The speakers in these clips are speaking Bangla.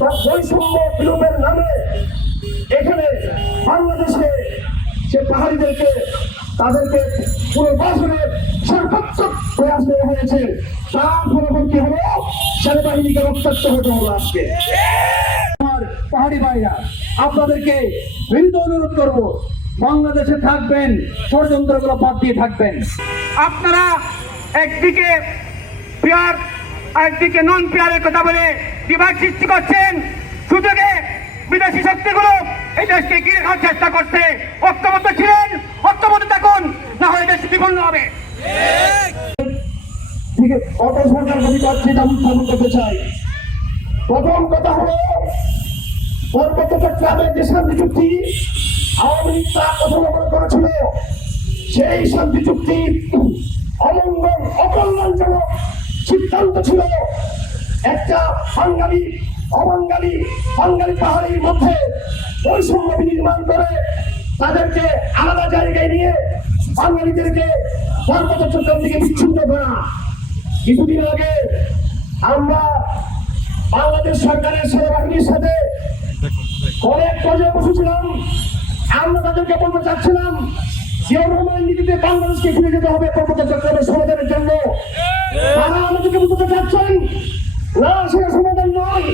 বৈষম্য বিলোপের নামে এখানে বাংলাদেশে সে পাহাড়িদেরকে তাদেরকে পুনর্বাসনের সর্বোচ্চ প্রয়াস নেওয়া হয়েছে। তার ফলাফল কি হলো? সেনাবাহিনীকে রক্তাক্ত হতে হলো আজকে। পাহাড়ি ভাইরা, আপনাদেরকে বিনীত অনুরোধ করব, বাংলাদেশে থাকবেন, ষড়যন্ত্রগুলো বাদ দিয়ে থাকবেন। আপনারা একদিকে পিয়ার একদিকে নন পিয়ারের কথা বলে বিভাগ সৃষ্টি করছেন, সুযোগে বিদেশি শক্তিগুলো এই দেশকে ঘিরে খাওয়ার চেষ্টা করছে। ঐক্যবদ্ধ ছিলেন, ঐক্যবদ্ধ থাকুন, না হয় দেশ বিপন্ন হবে। অটো সরকার করতে চাই। প্রথম কথা হলো পার্বত্য চট্টগ্রামের যে শান্তি চুক্তি আওয়ামী লীগ তা কথোপকথন করেছিল, সেই শান্তি চুক্তি অমঙ্গল অকল্যাণজনক সিদ্ধান্ত ছিল। একটা বাঙালি পাহাড়ির মধ্যে বৈষম্য বিনির্মাণ করে তাদেরকে আলাদা জায়গায় নিয়ে বাঙালিদেরকে পার্বত্য চট্টগ্রাম থেকে বিচ্ছিন্ন করা। কিছুদিন আগে আমরা বাংলাদেশ সরকারের সেনাবাহিনীর সাথে অনেক পর্যায়ে বসেছিলাম। আমরা তাদেরকে বলতে চাচ্ছিলাম যে রহমান নীতিতে বাংলাদেশকে ফিরে যেতে হবে পার্বত্য চট্টগ্রামের সমাধানের জন্য। তারা আমাদেরকে বলতে চাচ্ছেন না, সেটা সমাধান নয়।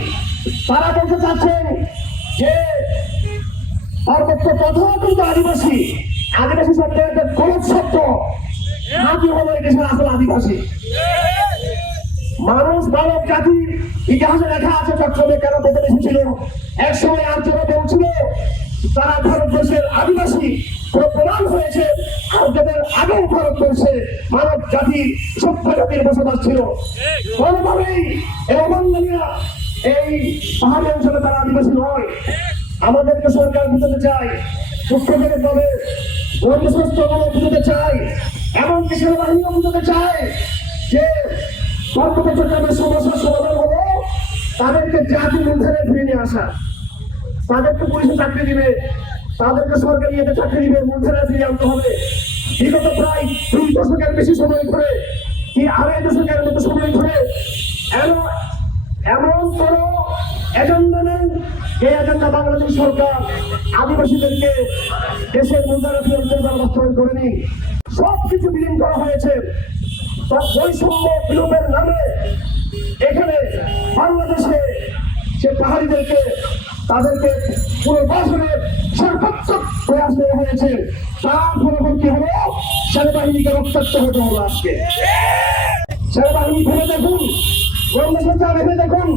তারা বলতে চাচ্ছেন যে পার্বত্য তথাকথিত আদিবাসী শব্দ একটা গলত শব্দ, নাকি হলো এই দেশের আসল আদিবাসী মানুষ। মানব জাতি ইতিহাসে লেখা আছে চট্টগ্রামে কেন প্রথম এসেছিল। এক সময় আর্যরা বলছিল তারা ভারতবর্ষের আদিবাসী, প্রমাণ হয়েছে আর্যদের আগেও ভারতবর্ষে মানব জাতির সভ্য জাতির বসবাস ছিল। কোনোভাবেই অবাঙালিরা এই পাহাড়ি অঞ্চলে তারা আদিবাসী নয়। আমাদেরকে সরকার বুঝতে চায়, দুঃখজনক ভাবে বুঝতে চায়, এমনকি সেনাবাহিনীও বুঝতে চায় যে পার্বত্য চট্টগ্রামের সমস্যার সমাধান হলো তাদেরকে জাতি মূলধারায় ফিরে নিয়ে আসা। তাদেরকে পুলিশে চাকরি দিবে, তাদেরকে সরকারি ইয়েতে চাকরি দিবে, মূলধারায় ফিরে আনতে হবে। বিগত প্রায় 2 দশকের বেশি সময় ধরে, কি 2.5 দশকের মতো সময় ধরে এমন কোন এজেন্ডা নেই যে এজেন্ডা বাংলাদেশ সরকার আদিবাসীদেরকে দেশের মূলধারা ফিরে বাস্তবায়ন করেনি। সবকিছু বিলীন করা হয়েছে। বৈষম্য বিলোপের নামে এখানে বাংলাদেশে সে পাহাড়িদেরকে তাদেরকে পুনর্বাসনের সর্বোচ্চ প্রয়াস নেওয়া হয়েছে। তার ফলাফল কি হলো? সেনাবাহিনীকে রক্তাক্ত হতে হলো আজকে। সেনাবাহিনী ভেবে দেখুন, গোয়েন্দা সংস্থা ভেবে দেখুন,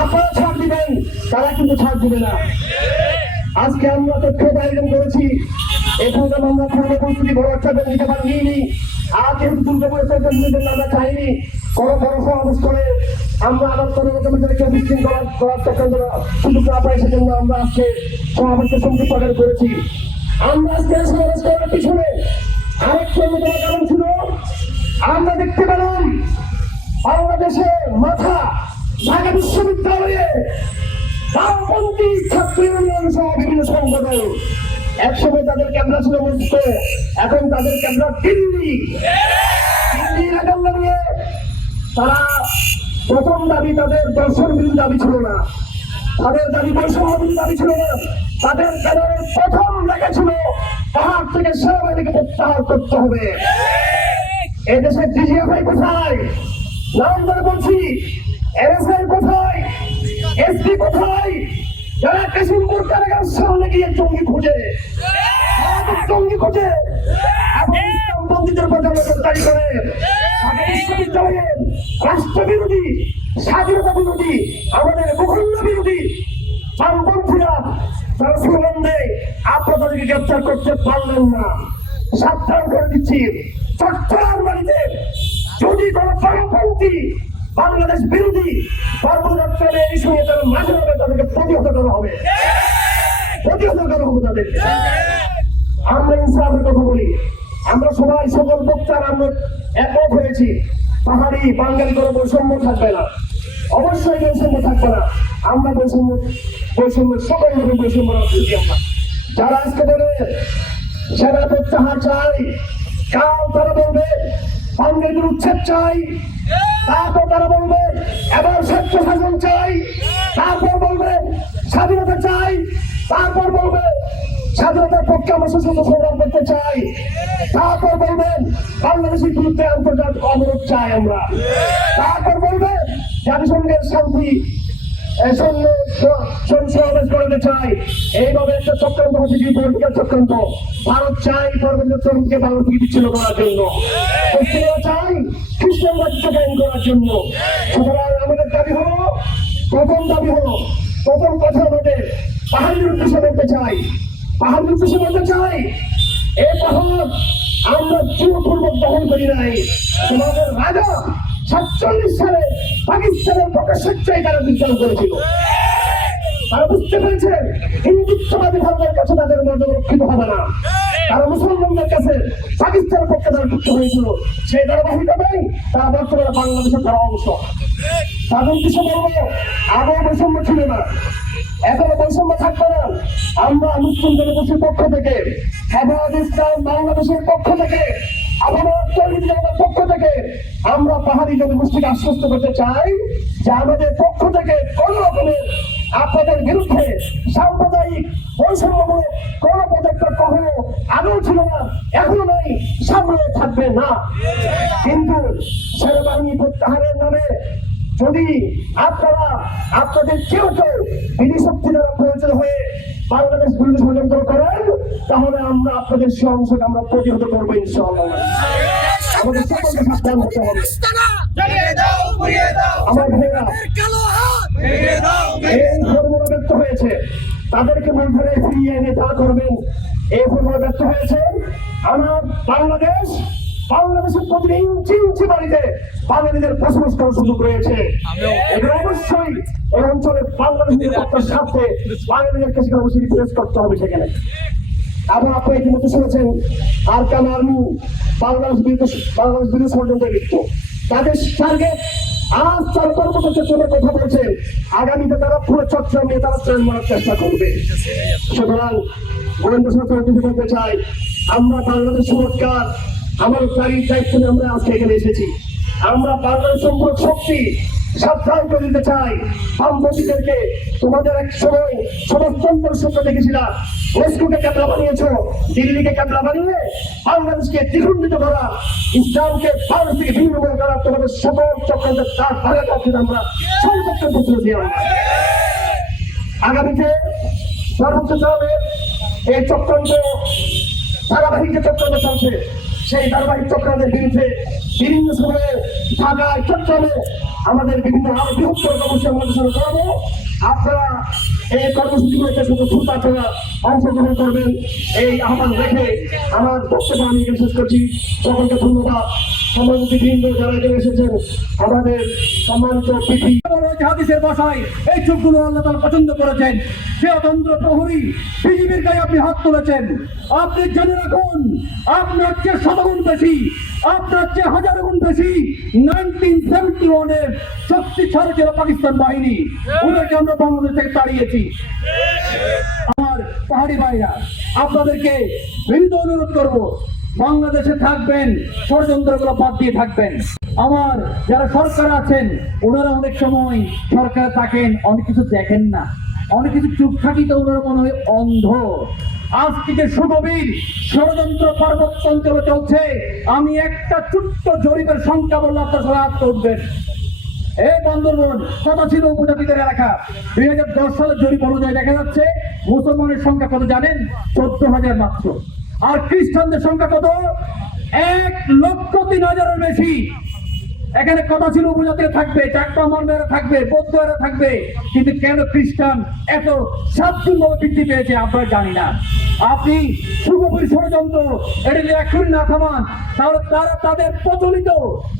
আপনারা ছাড় দিবেন, তারা কিন্তু ছাড় দিবে না। আজকে আমরা তথ্য আয়োজন করেছি, এখানকার আমরা পূর্ব প্রস্তুতি বড় একটা নিতে পারিনি। আর যেহেতু দুর্গাপুরের আমরা চাইনি কোনো বড় সমাবেশ করে আমরা আবার কোনো রকমের বিশৃঙ্খলা করার সুযোগ না পাই, সেজন্য আমরা আজকে সমাবেশকে সংক্ষিপ্ত করেছি। আমরা আজকে সমাবেশ করার পিছনে আরেকটি অন্যতম কারণ ছিল, আমরা দেখতে পেলাম বাংলাদেশে মাথা ঢাকা বিশ্ববিদ্যালয়ে বামপন্থী ছাত্র ইউনিয়ন সহ বিভিন্ন সংগঠন একসময় তাদের ক্যামেরা ছিল মস্ত, এখন তাদের ক্যামেরা দিল্লির এজেন্ডা নিয়ে তারা প্রথম দাবি তাদের দর্শন বিরোধী দাবি ছিল না, তাদের দাবি বৈষম্য বিরোধী দাবি ছিল না, তাদের ক্যামেরার প্রথম লেগেছিল পাহাড় থেকে সেনাবাহিনীকে প্রত্যাহার করতে হবে। এদেশের ডিজিএফআই কোথায়? নাম ধরে বলছি, এনএসআই কোথায়? এসপি কোথায়? যারা কাশিমপুর কারাগার সামনে গিয়ে জঙ্গি খোঁজে এবং ইসলামপন্থীদের প্রতি গ্রেফতারি করে বিশ্ববিদ্যালয়ে রাষ্ট্রবিরোধী, স্বাধীনতা বিরোধী, আমাদের ভূখণ্ড বিরোধী বামপন্থীরা তারা স্লোগান দেয়, আপনারা তাদেরকে গ্রেফতার করতে পারলেন না। সাবধান করে দিচ্ছি, চট্টগ্রাম বাড়িতে যদি কোনো বামপন্থী বাংলাদেশ বিরোধী কর্মযাত্রার এই সঙ্গে তারা মাঝে হবে, তাদেরকে প্রতিহত করা হবে তাদেরকে। আমরা ইনসাফের কথা বলি, আমরা সবাই সকল বক্তার আমরা একমত হয়েছি, পাহাড়ি বাঙালি কোনো বৈষম্য থাকবে না, অবশ্যই বৈষম্য থাকবে না। আমরা বৈষম্য সকল রকম বৈষম্য আমরা যারা আজকে বলে সেনা প্রত্যাহার চাই, কাল তারা বলবে বাঙালিদের উচ্ছেদ চাই, তারপর তারা বলবে এবার স্বার্থ শাসন চাই, তারপর বলবে স্বাধীনতা চাই, তারপর বলবে স্বাধীনতার পক্ষে আমরা সশস্ত্র সংগ্রাম করতে চাই, তারপর বলবেন বাংলাদেশের বিরুদ্ধে আন্তর্জাতিক অবরোধ চাই আমরা, তারপর বলবেন জাতিসংঘের শান্তি সমাবেশ করতে চাই। এইভাবে একটা চক্রান্ত হচ্ছে কি পলিটিক্যাল চক্রান্ত। ভারত চাই পরবর্তীকে বাংলা থেকে বিচ্ছিন্ন করার জন্য, পশ্চিমা চাই খ্রিস্টান রাজ্য কায়েম করার জন্য। সুতরাং আমাদের দাবি হলো, প্রথম দাবি হলো, প্রথম কথা আমাদের পাহাড়ের উদ্দেশ্যে বলতে চাই, পাহাড়ের উদ্দেশ্যে বলতে চাই এই পাহাড় আমরা জোরপূর্বক দখল করি নাই। তোমাদের রাজা 47 সালে পাকিস্তানের পক্ষে স্বেচ্ছায় তারা বিদ্রোহ করেছিল। তারা বুঝতে পেরেছে হিন্দুত্ববাদী ভারতের কাছে তাদের মর্যাদা রক্ষিত হবে না। তারা মুসলমানদের কাছে পাকিস্তানের পক্ষে তারা যুক্ত হয়েছিল, সেই ধারাবাহিকতাই তারা বর্তমানে বাংলাদেশের তারা অংশ। তাদের কিছু বলবো, আগেও বৈষম্য ছিল না, এখনো বৈষম্য থাকবে না। আমরা মুসলিম জনগোষ্ঠীর পক্ষ থেকে, হেফাজত ইসলাম বাংলাদেশের পক্ষ থেকে, আমাদের পক্ষ থেকে আমরা পাহাড়ি জনগোষ্ঠীকে আশ্বস্ত করতে চাই যে আমাদের পক্ষ থেকে কোন রকমের আপনাদের বিরুদ্ধে সাম্প্রদায়িক বৈষম্যমূলক কোন পদক্ষেপ কখনো আগেও ছিল না, এখনো নাই, সামনেও থাকবে না। কিন্তু সেনাবাহিনী প্রত্যাহারের নামে যদি আপনারা আপনাদের কেউ কেউ বিধি শক্তি দ্বারা প্রয়োজন হয়ে বাংলাদেশ বিরুদ্ধে ষড়যন্ত্র করেন, তাহলে আমরা আপনাদের সে অংশকে আমরা প্রতিহত করবো ইনশাআল্লাহ। আমাদের সকলকে সাবধান হতে হবে। আমার ভাইয়েরা এই ফর্মুলা ব্যক্ত হয়েছে, তাদেরকে মূলধারে ফিরিয়ে এনে যা করবেন এই ফর্মুলা ব্যক্ত হয়েছে। আমার বাংলাদেশের প্রতিটি ইঞ্চি ইঞ্চি বাড়িতে বাঙালিদের বসবাস করার সুযোগ রয়েছে। এটা অবশ্যই এই অঞ্চলে বাংলাদেশ নিরাপত্তার স্বার্থে বাঙালিদেরকে সেখানে অবশ্যই রিপ্লেস করতে হবে সেখানে। এবং আপনি ইতিমধ্যে শুনেছেন আরকান আর্মি বাংলাদেশ বিরুদ্ধে ষড়যন্ত্রে লিপ্ত। তাদের টার্গেট আজ 4-5 বছরের জন্য কথা বলছেন, আগামীতে তারা পুরো চট্টগ্রাম নিয়ে তারা ট্রেন মারার চেষ্টা করবে। সুতরাং গোয়েন্দা সরকার কিছু বলতে চাই, আমরা বাংলাদেশ সুরক্ষার আমার গাড়ির দায়িত্ব নিয়ে আমরা আজকে এখানে এসেছি। আমরা বাংলাদেশ সম্পর্ক শক্তি সাবধান করে দিতে চাই বামপন্থীদেরকে। তোমাদের এক সময় সমাজতন্ত্রের সূত্র দেখেছিলাম, মস্কোকে ক্যাবলা বানিয়েছ, দিল্লিকে ক্যাবলা বানিয়ে বাংলাদেশকে দ্বিখণ্ডিত করা, ইসলামকে বাংলাদেশ থেকে ভিন্ন করা, তোমাদের সকল চক্রান্তের তার ভাগে পক্ষে আমরা সংযুক্ত প্রস্তুতি আমরা আগামীতে সর্বোচ্চ চরমে এই চক্রান্ত ধারাবাহিক যে চক্রান্ত চলছে, সেই ধারাবাহিক চক্রান্তের বিরুদ্ধে বিভিন্ন সময়ে ঢাকায় চট্টগ্রামে আমাদের বিভিন্ন আরো বৃহত্তর কর্মসূচি আমরা শুরু করবো। আপনারা এই কর্মসূচিগুলোতে শুধু আপনারা অংশগ্রহণ করবেন এই আহ্বান রেখে আমার বক্তব্য আমি এখানে শেষ করছি। সকলকে ধন্যবাদ। সম্মানিত বৃন্দ যারা এখানে এসেছেন, আমাদের সম্মানিত পিঠি হাদিসের ভাষায় এই চোখগুলো আল্লাহ তাআলা পছন্দ করেছেন। স্বতন্ত্র প্রহরী বিজিবির গায়ে আপনি হাত তুলেছেন, আপনি জেনে রাখুন আপনার চেয়ে 100 গুণ বেশি, আপনার চেয়ে 1000 গুণ বেশি 1971-এর শক্তি ছাড়ছিল পাকিস্তান বাহিনী, ওদেরকে আমরা বাংলাদেশ থেকে তাড়িয়েছি। আমার পাহাড়ি ভাইরা, আপনাদেরকে বিনীত অনুরোধ করবো, বাংলাদেশে থাকবেন, ষড়যন্ত্রগুলো বাদ দিয়ে থাকবেন। আমার যারা সরকার আছেন ওনারা অনেক সময় সরকার থাকেন, অনেক কিছু দেখেন না, অনেক কিছু চুপ থাকি, তো ওনারা মনে হয় অন্ধ। আজ থেকে সুগভীর ষড়যন্ত্র পার্বত্য অঞ্চলে চলছে। আমি একটা ছোট্ট জরিপের সংখ্যা বললে আপনার সবাই হাত তুলবেন। এই বান্দরবন কথা ছিল উপজাতিদের এলাকা, 2010 সালের জরিপ অনুযায়ী দেখা যাচ্ছে মুসলমানের সংখ্যা কত জানেন? 14,000 মাত্র। আর খ্রিস্টানদের সংখ্যা কত? 1,03,000-এর বেশি। এখানে কথা ছিল উপজাতিরা থাকবে, চাকমা মন্ডারা থাকবে, বৌদ্ধরা থাকবে, কিন্তু কেন খ্রিস্টান এত 7 গুণ ভাবে বৃদ্ধি পেয়েছে আমরা জানি না। আপনি সুগভীর ষড়যন্ত্র এটা যদি এখনই না থামান, তাহলে তারা তাদের প্রচলিত,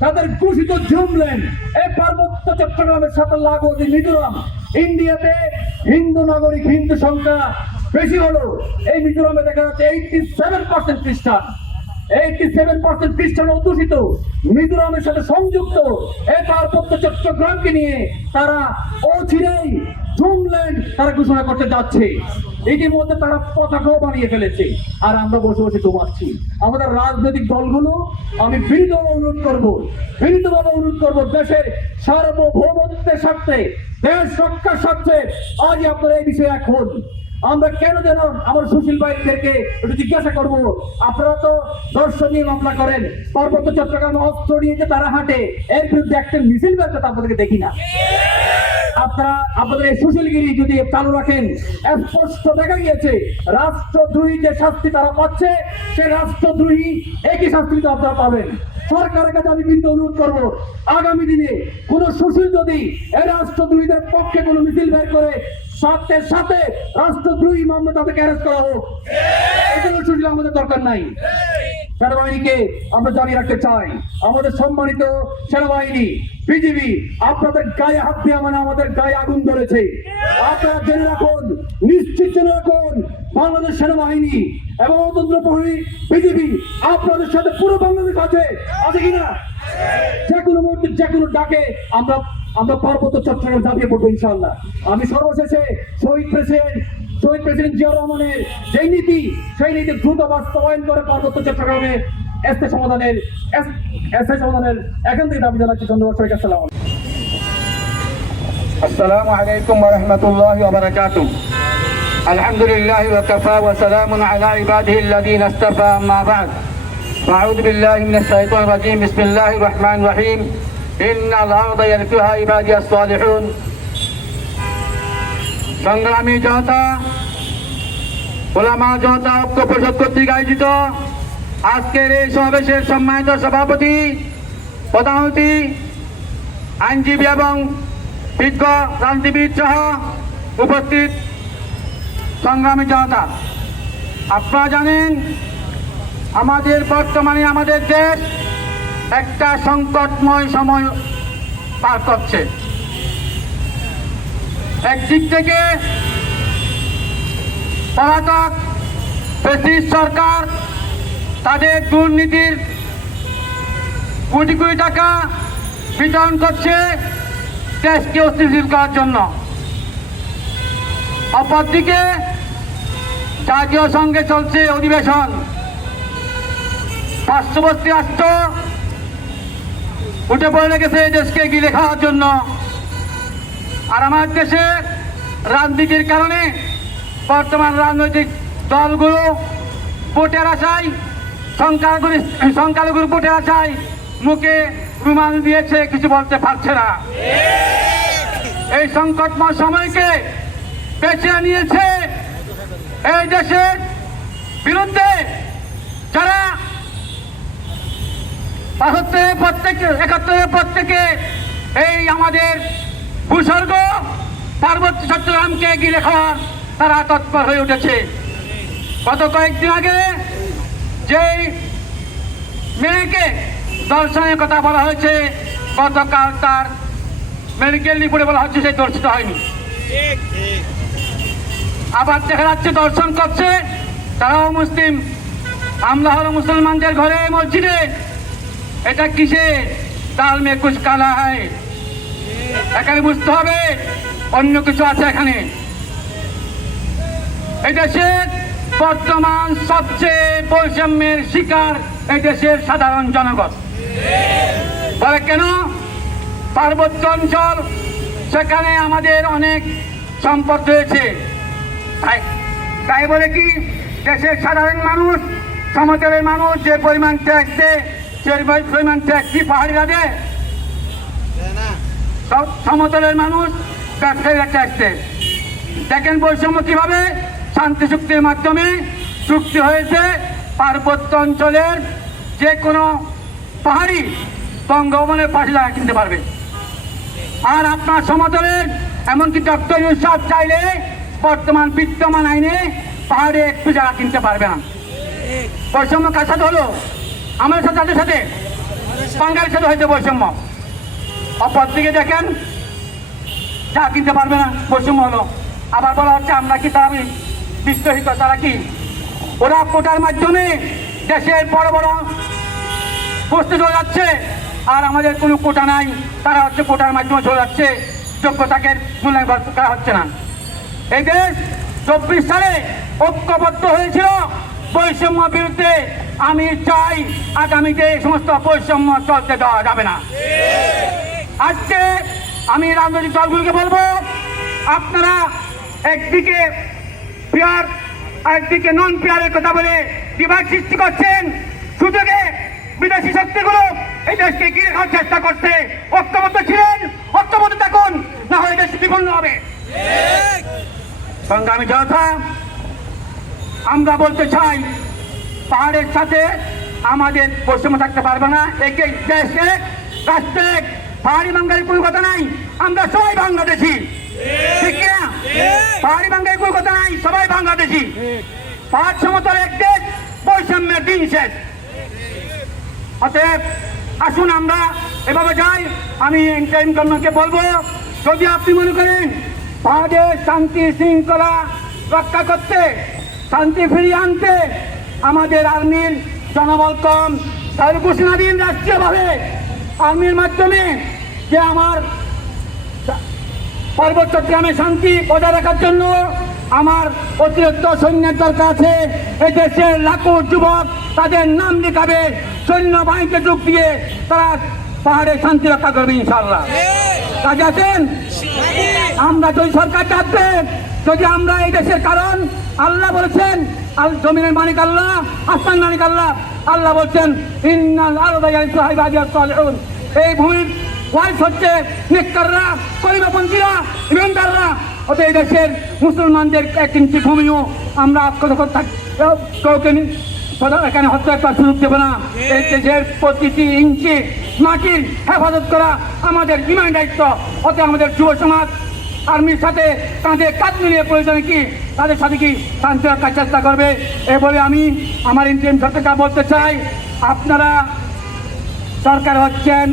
তাদের ঘোষিত জুমলেন এই পার্বত্য চট্টগ্রামের সাথে লাগু মিজোরাম, ইন্ডিয়াতে হিন্দু নাগরিক, হিন্দু সংখ্যা বেশি হলো। এই মিজোরামে দেখা যাচ্ছে 87% খ্রিস্টান, 87% খ্রিস্টান অধ্যুষিত মিজোরামের সাথে সংযুক্ত এই পার্বত্য চট্টগ্রামকে নিয়ে তারা অচিরেই জুমল্যান্ড তারা ঘোষণা করতে যাচ্ছে। ইতিমধ্যে তারা পতাকাও বানিয়ে ফেলেছে, আর আমরা বসে বসে ঘুমাচ্ছি। আমাদের রাজনৈতিক দলগুলো আমি বিনীতভাবে অনুরোধ করবো দেশের সার্বভৌমত্বের স্বার্থে দেশ রক্ষার স্বার্থে আজ আপনারা এই বিষয়ে এক হন। আমরা কেন যেন আমার সুশীল ভাইদেরকে একটু জিজ্ঞাসা করবো, আপনারা তো দর্শনীয় মামলা করেন, পার্বত্য চট্টগ্রামে অস্ত্র নিয়ে যে তারা হাঁটে, এর বিরুদ্ধে একটা মিছিল বের করতে আপনাদেরকে দেখি না। আপনারা আপনাদের এই সুশীলগিরি যদি চালু রাখেন, স্পষ্ট দেখা গিয়েছে রাষ্ট্রদ্রোহী যে শাস্তি তারা পাচ্ছে, সে রাষ্ট্রদ্রোহী একই শাস্তি তো আপনারা পাবেন। সরকারের কাছে আমি কিন্তু অনুরোধ করবো, আগামী দিনে কোন সুশীল যদি এই রাষ্ট্রদ্রোহীদের পক্ষে কোনো মিছিল বের করে, সাথে সাথে রাষ্ট্রদ্রোহী মামলা তাদেরকে অ্যারেস্ট করা হোক। এগুলো সুশীল আমাদের দরকার নাই। সেনাবাহিনীকে আমরা জানিয়ে রাখতে চাই, আমাদের সম্মানিত সেনাবাহিনী বিজিবি আপনাদের গায়ে হাত দিয়ে মানে আমাদের গায়ে আগুন ধরেছে। আপনারা জেনে রাখুন, নিশ্চিত জেনে রাখুন, বাংলাদেশ সেনাবাহিনী এবং অতন্ত্র প্রহরী বিজিবি আপনাদের সাথে পুরো বাংলাদেশ আছে কিনা? যে কোনো মুহূর্তে যে কোনো ডাকে আমরা পার্বত্য চট্টগ্রামে ঝাঁপিয়ে পড়বো ইনশাআল্লাহ। আমি সর্বশেষে শহীদ প্রেসিডেন্ট জিয়া রহমানের যে নীতি, সেই নীতি দ্রুত বাস্তবায়ন করে পার্বত্য চট্টগ্রামে এসএ সমাধানের এখান থেকে দাবি জানাচ্ছি। ধন্যবাদ সবাইকে। السلام عليكم ورحمة الله وبركاته. الحمد لله وكفى وسلام على عباده الذين اصطفى أما بعد. أعوذ بالله من الشيطان الرجيم. بسم الله الرحمن الرحيم. إن الأرض يرثها عبادي الصالحون. সংগ্রামী জনতা, ওলামা জনতা ঐক্য পরিষদ কর্তৃক আয়োজিত আজকের এই সমাবেশের সম্মানিত সভাপতি, প্রধান অতিথি, আইনজীবী এবং বিজ্ঞ রাজনীতিবিদ সহ উপস্থিত সংগ্রামী জনতা, আপনারা জানেন বর্তমানে আমাদের দেশ একটা সংকটময় সময় পার করছে। একদিক থেকে পলাতক ফ্যাসিস্ট সরকার তাদের দুর্নীতির কোটি কোটি টাকা বিতরণ করছে দেশকে অস্থিতিশীল করার জন্য। অপরদিকে জাতীয় সংঘে চলছে অধিবেশন, পার্শ্ববর্তী রাষ্ট্র উঠে পড়ে লেগেছে দেশকে গিলে খাওয়ার জন্য। আর আমার দেশে রাজনীতির কারণে বর্তমান রাজনৈতিক দলগুলো ভোটের আশায়, সংখ্যালঘুর ভোটের আশায় মুখে রুমাল দিয়েছে, কিছু বলতে পারছে না। এই সংকটময় সময়কে বেছে নিয়েছে এই দেশের বিরুদ্ধে যারা 71 পর থেকে এই আমাদের ভূস্বর্গ পার্বত্য চট্টগ্রামকে ঘিরে খাওয়ার তারা তৎপর হয়ে উঠেছে। গত কয়েকদিন আগে যেই মেয়েকে দর্শনের কথা বলা হয়েছে, গতকাল তার মেডিকেল রিপোর্টে বলা হচ্ছে সে দর্শিত হয়নি। আবার দেখা যাচ্ছে দর্শন করছে তারাও মুসলিম, হামলা হলো মুসলমানদের ঘরে, মসজিদে। এটা কিসে ডাল মে কুছ কালা হয়, এখানে বুঝতে হবে অন্য কিছু আছে এখানে। এই দেশের বর্তমান সবচেয়ে বৈষম্যের শিকার এই দেশের সাধারণ জনগণ। বলে কেন? পার্বত্য অঞ্চল, সেখানে আমাদের অনেক সম্পদ রয়েছে, তাই বলে কি দেশের সাধারণ মানুষ, সমতলের মানুষ যে পরিমাণ ট্যাক্স দেয়, সেই পরিমাণ ট্যাক্স কি পাহাড়িরা দেয়? সমতলের মানুষ, ব্যবসায়ীরা ট্যাক্স দেয়। দেখেন বৈষম্য কিভাবে শান্তি চুক্তির মাধ্যমে চুক্তি হয়েছে। পার্বত্য অঞ্চলের যে কোনো পাহাড়ি বঙ্গভবনের পাশে জায়গা কিনতে পারবে, আর আপনার সমতলের এমনকি ডক্টর ইউসুফ চাইলে বর্তমান বিদ্যমান আইনে পাহাড়ে একটু জায়গা কিনতে পারবে না। বৈষম্য কার সাথে হলো? আমাদের সাথে, তাদের সাথে, বাঙালির সাথে হয়েছে বৈষম্য। অপরদিকে দেখেন যা কিনতে পারবে না, বৈষম্য হলো। আবার বলা হচ্ছে আমরা কি তারা বিশ্বহিত, তারা কি ওরা কোটার মাধ্যমে দেশের বড় বড় বস্তু চলে যাচ্ছে, আর আমাদের কোনো কোটা নাই, তারা হচ্ছে কোটার মাধ্যমে চলে যাচ্ছে, যোগ্যতাকে মূল্যায়ন করা হচ্ছে না। এই দেশ 24 সালে ঐক্যবদ্ধ হয়েছিল বৈষম্য বিরুদ্ধে। আমি চাই আগামীতে এই সমস্ত বৈষম্য চলতে দেওয়া যাবে না। আজকে আমি রাজনৈতিক দলগুলোকে বলবো, আপনারা একদিকে পিয়ার একদিকে নন পিয়ারের কথা বলে বিভাগ সৃষ্টি করছেন। সুযোগে বিদেশি শক্তিগুলো এই দেশকে ঘিরে খাওয়ার চেষ্টা করছে। ঐক্যবদ্ধ ছিলেন, ঐক্যবদ্ধ থাকুন, না হলে দেশ বিপন্ন হবে। সংগ্রামী জনতা, আমরা বলতে চাই, পাহাড়ের সাথে আমাদের বৈষম্য থাকতে পারবে না। একে দেশে রাষ্ট্রে পাহাড়ি বাঙালির কোনো কথা নাই, আমরা সবাই বাংলাদেশি, ঠিক না? পাহাড়ি বাঙালির কোনো কথা নাই, সবাই বাংলাদেশি। পাহাড় সমতল এক দেশ, বৈষম্যের দিন শেষ। অতএব আসুন আমরা এভাবে যাই। আমি ইন্টারিম গভর্নরকে বলবো, যদি আপনি মনে করেন পাহাড়ের শান্তি শৃঙ্খলা রক্ষা করতে, শান্তি ফিরিয়ে আনতে আমাদের আর্মির জনবল কম, তাহলে ঘোষণা দিন রাষ্ট্রীয়ভাবে আর্মির মাধ্যমে যে আমার পার্বত্য চট্টগ্রামে শান্তি বজায় রাখার জন্য আমার অতিরিক্ত সৈন্যের দরকার আছে। এই দেশের লাখো যুবক তাদের নাম লিখাবে, সৈন্যবাহিনীতে যোগ দিয়ে তারা পাহাড়ে শান্তি রক্ষা করবে ইনশাআল্লাহ। কাজে আছেন? আমরা যদি সরকার চাপবে, যদি আমরা এই দেশের, কারণ আল্লাহ বলেছেন আল জমিনের মালিক আল্লাহ, আসমান মালিক আল্লাহ। আল্লাহ বলছেন ইন্নাল আরদা ইয়ারিসুহা ইবাদিয়াস সালিহুন, এই ভূমির ওয়ারিস হচ্ছে নেককাররা, কলিমাপন্থীরা, ইমানদাররা। অতএব এই দেশের মুসলমানদের 1 ইঞ্চি ভূমিও আমরা কাউকে এখানে হত্যা করার সুযোগ দেব না। এই দেশের প্রতিটি ইঞ্চি মাটির হেফাজত করা আমাদের ইমান দায়িত্ব। অতএব আমাদের যুব সমাজ আর্মির সাথে কাঁধে কাঁধ মিলিয়ে প্রয়োজনে কি তাদের সাথে কি শান্তি রক্ষার চেষ্টা করবে। এ বলে আমি আমার ইন্ডিয়ান সরকারকে বলতে চাই, আপনারা সরকার হচ্ছেন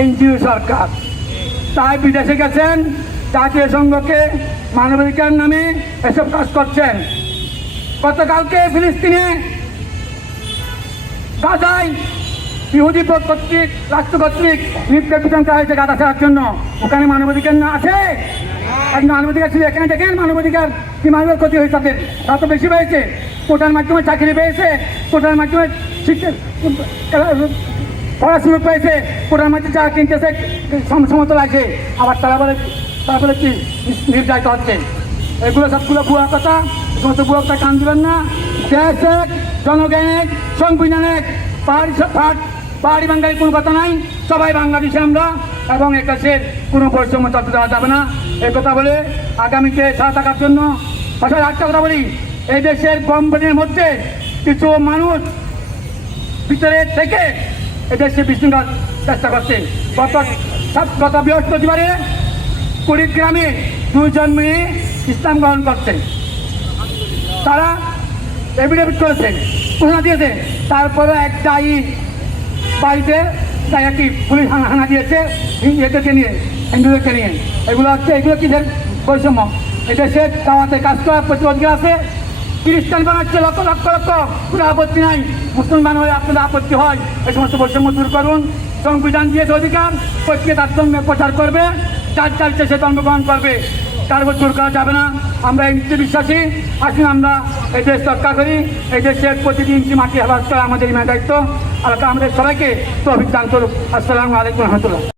এনজিও সরকার, তাই বিদেশে গেছেন, জাতীয় সংঘকে মানবাধিকার নামে এসব কাজ করছেন। গতকালকে ফিলিস্তিনে গাজায় ইহুদি কর্তৃক, রাষ্ট্র কর্তৃক নির্যাতন করা হয়েছে গাদা ছাড়ার জন্য। ওখানে মানবাধিকার না আছে? মানবাধিকার ছিল। এখানে দেখেন মানবাধিকার কি মানবের ক্ষতি হয়েছে তাদের, তা তো বেশি পেয়েছে। কোটার মাধ্যমে চাকরি পেয়েছে, কোটার মাধ্যমে শিক্ষা পড়ার সুযোগ পেয়েছে, কোটার মাধ্যমে চা কিনতেছে সমতল আছে, আবার তারপরে কি নির্যাতিত হচ্ছে। এগুলো সবগুলো বুয়া কথা, সমস্ত বুয়া কথা কান দিবেন না। দেশ এক, জনগণ এক, সংবিধান এক, পাহাড়ি বাঙালির কোনো কথা নাই, সবাই বাংলাদেশে আমরা, এবং একাশের কোনো বৈষম্য চলতে দেওয়া যাবে না। এই কথা বলে আগামীতে সারা থাকার জন্য পাশাপাশি একটা কথা বলি, এই দেশের কোম্পানির মধ্যে কিছু মানুষ ভিতরে থেকে এদেশে বিশৃঙ্খল চেষ্টা করছে। গত বৃহস্পতিবারে কুড়িগ্রামে 2 জন মেয়ে ইসলাম গ্রহণ করছে, তারা এফিডেভিট করেছে, ঘোষণা দিয়েছে। তারপরে একটা বাড়িতে তাই একটি পুলিশ হানা দিয়েছে এদেরকে নিয়ে, হিন্দুদেরকে নিয়ে। এগুলো কিসের বৈষম্য? এদেশে দাওয়াতে কাজ করার প্রতিবন্ধী আছে, খ্রিস্টান বানাচ্ছে লক্ষ লক্ষ লক্ষ, কোনো আপত্তি নাই। মুসলমান হয়ে আপনাদের আপত্তি হয়, এই সমস্ত বৈষম্য দূর করুন। সংবিধান দিয়েছে অধিকার, প্রত্যেকে তার সঙ্গে প্রচার করবে, যার চাইছে সে জন্মগ্রহণ করবে, তার উপর জোর করা যাবে না। আমরা এই নীতি বিশ্বাসী। আসুন আমরা এই দেশ রক্ষা করি, এই দেশের প্রতিটি ইঞ্চি মাটি হেফাজত করা আমাদের ইমান দায়িত্ব। আর আমাদের সবাইকে তৌফিক দান করুক। আসসালামু আলাইকুম রহমতুল্লাহ।